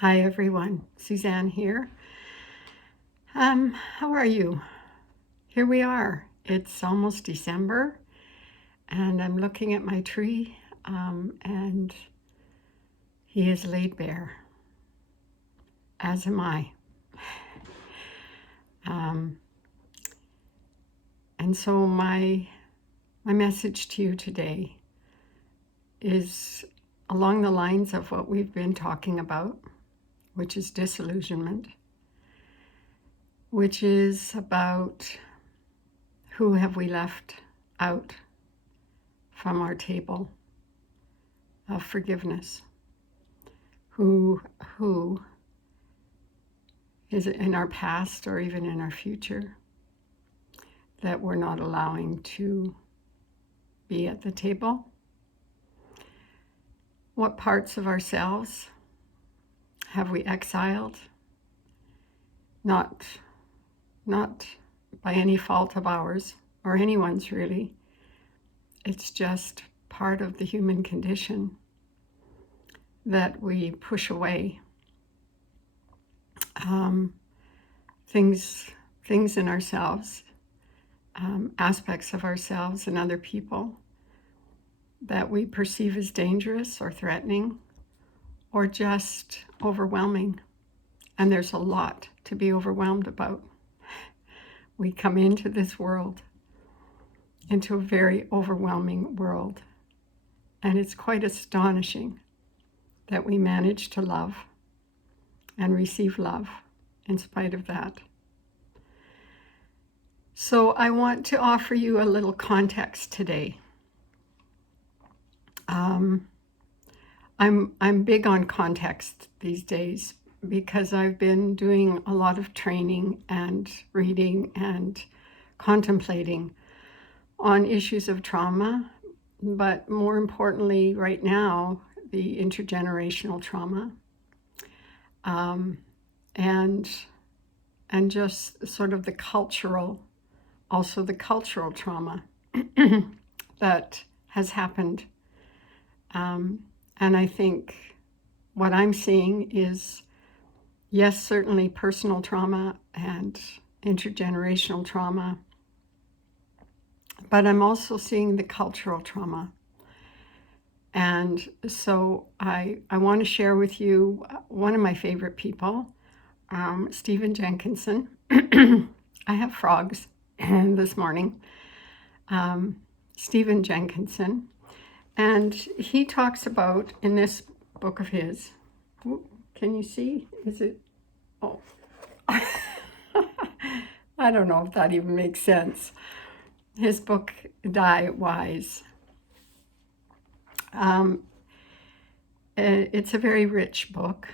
Hi everyone, Suzanne here. How are you? Here we are. It's almost December, and I'm looking at my tree, and he is laid bare, as am I. And so my message to you today is along the lines of what we've been talking about, which is disillusionment, which is about who have we left out from our table of forgiveness, who is in our past or even in our future that we're not allowing to be at the table. What parts of ourselves have we exiled? Not by any fault of ours or anyone's really. It's just part of the human condition that we push away. Things in ourselves, aspects of ourselves and other people that we perceive as dangerous or threatening or just overwhelming. And there's a lot to be overwhelmed about. We come into this world, into a very overwhelming world. And it's quite astonishing that we manage to love and receive love in spite of that. So I want to offer you a little context today. I'm big on context these days because I've been doing a lot of training and reading and contemplating on issues of trauma, but more importantly right now, the intergenerational trauma, and just sort of the cultural trauma that has happened. And I think what I'm seeing is, yes, certainly personal trauma and intergenerational trauma, but I'm also seeing the cultural trauma. And so I want to share with you one of my favorite people, Stephen Jenkinson. I have frogs this morning. Stephen Jenkinson. And he talks about, in this book of his, can you see? Is it? Oh. I don't know if that even makes sense. His book, Die Wise. It's a very rich book.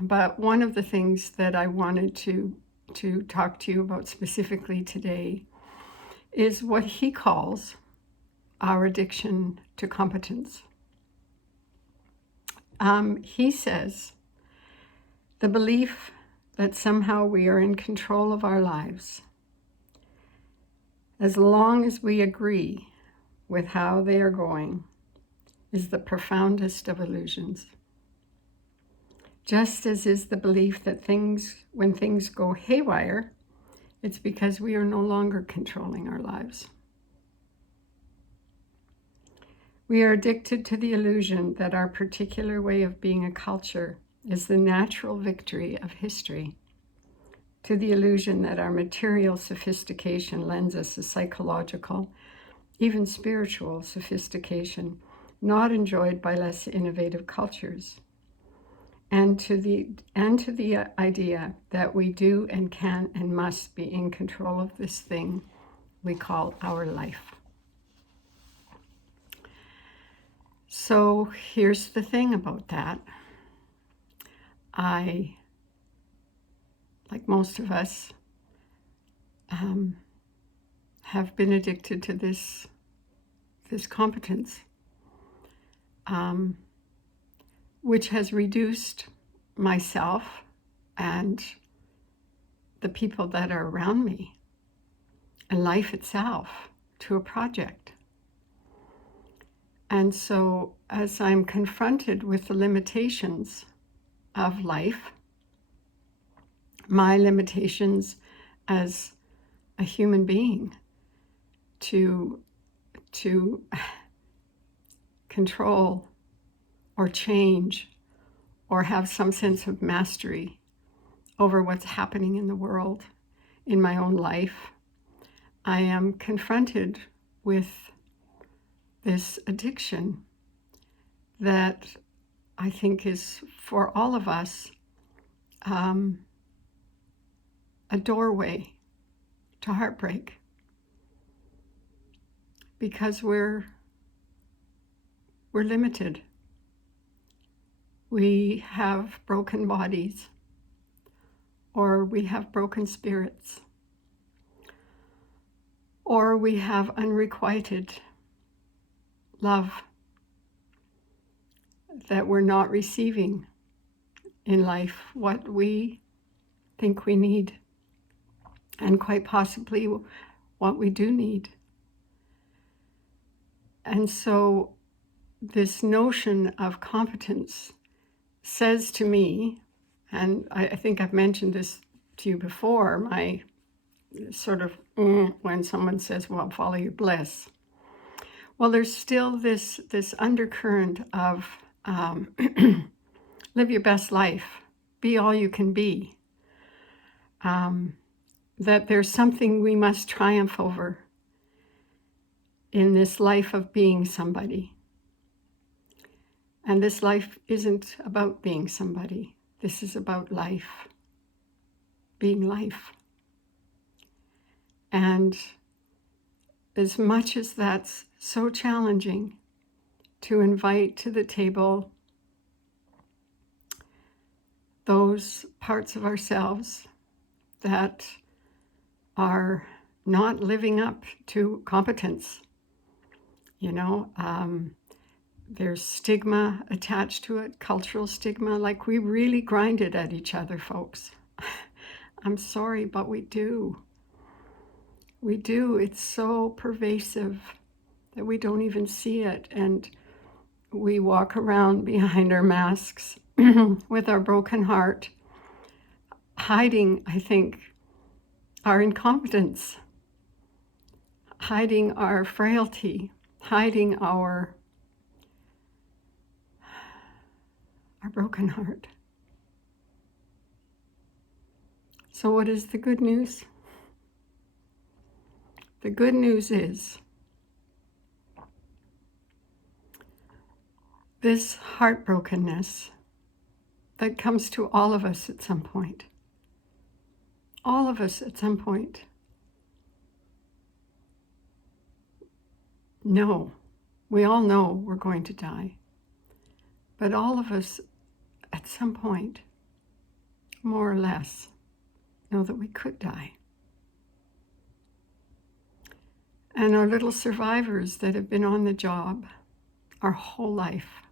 But one of the things that I wanted to talk to you about specifically today is what he calls our addiction to competence. He says, the belief that somehow we are in control of our lives, as long as we agree with how they are going, is the profoundest of illusions. Just as is the belief that when things go haywire, it's because we are no longer controlling our lives. We are addicted to the illusion that our particular way of being a culture is the natural victory of history, to the illusion that our material sophistication lends us a psychological, even spiritual sophistication not enjoyed by less innovative cultures, and to the idea that we do and can and must be in control of this thing we call our life. So here's the thing about that. I, like most of us, have been addicted to this competence, which has reduced myself and the people that are around me and life itself to a project. And so as I'm confronted with the limitations of life, my limitations as a human being to control or change or have some sense of mastery over what's happening in the world, in my own life, I am confronted with this addiction that I think is, for all of us, a doorway to heartbreak, because we're limited. We have broken bodies, or we have broken spirits, or we have unrequited love that we're not receiving in life, what we think we need, and quite possibly what we do need. And so this notion of competence says to me, and I think I've mentioned this to you before, my sort of when someone says, well, follow your bliss. Well, there's still this undercurrent of live your best life, be all you can be. That there's something we must triumph over in this life of being somebody. And this life isn't about being somebody. This is about life, being life. And as much as that's so challenging to invite to the table those parts of ourselves that are not living up to competence, there's stigma attached to it, cultural stigma, like we really grind it at each other, folks. I'm sorry, but we do. We do. It's so pervasive that we don't even see it. And we walk around behind our masks with our broken heart, hiding, I think, our incompetence, hiding our frailty, hiding our broken heart. So what is the good news? The good news is this heartbrokenness that comes to all of us at some point. All of us at some point. No, we all know we're going to die. But all of us at some point, more or less, know that we could die. And our little survivors that have been on the job our whole life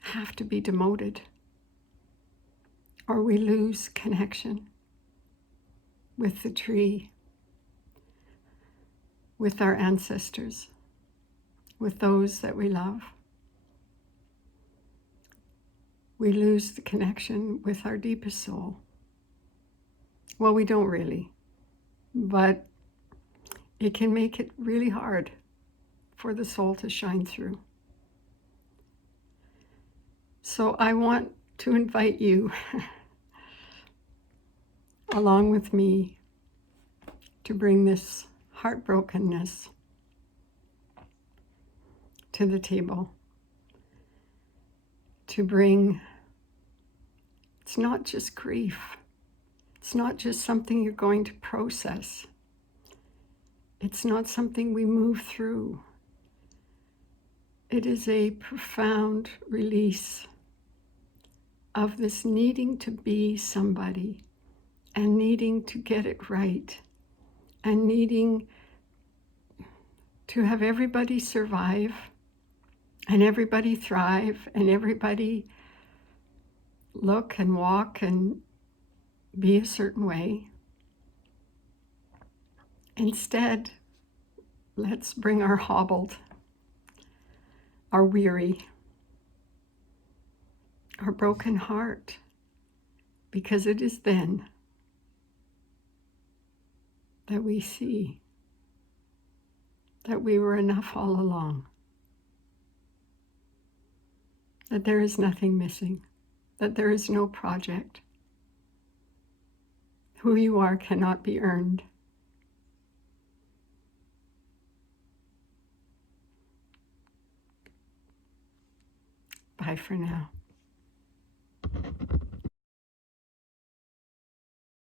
have to be demoted, or we lose connection with the tree, with our ancestors, with those that we love. We lose the connection with our deepest soul. Well, we don't really, but it can make it really hard for the soul to shine through. So I want to invite you, along with me, to bring this heartbrokenness to the table. To bring, it's not just grief. It's not just something you're going to process. It's not something we move through. It is a profound release of this needing to be somebody and needing to get it right and needing to have everybody survive and everybody thrive and everybody look and walk and be a certain way. Instead, let's bring our hobbled, our weary, our broken heart, because it is then that we see that we were enough all along, that there is nothing missing, that there is no project. Who you are cannot be earned. Bye for now.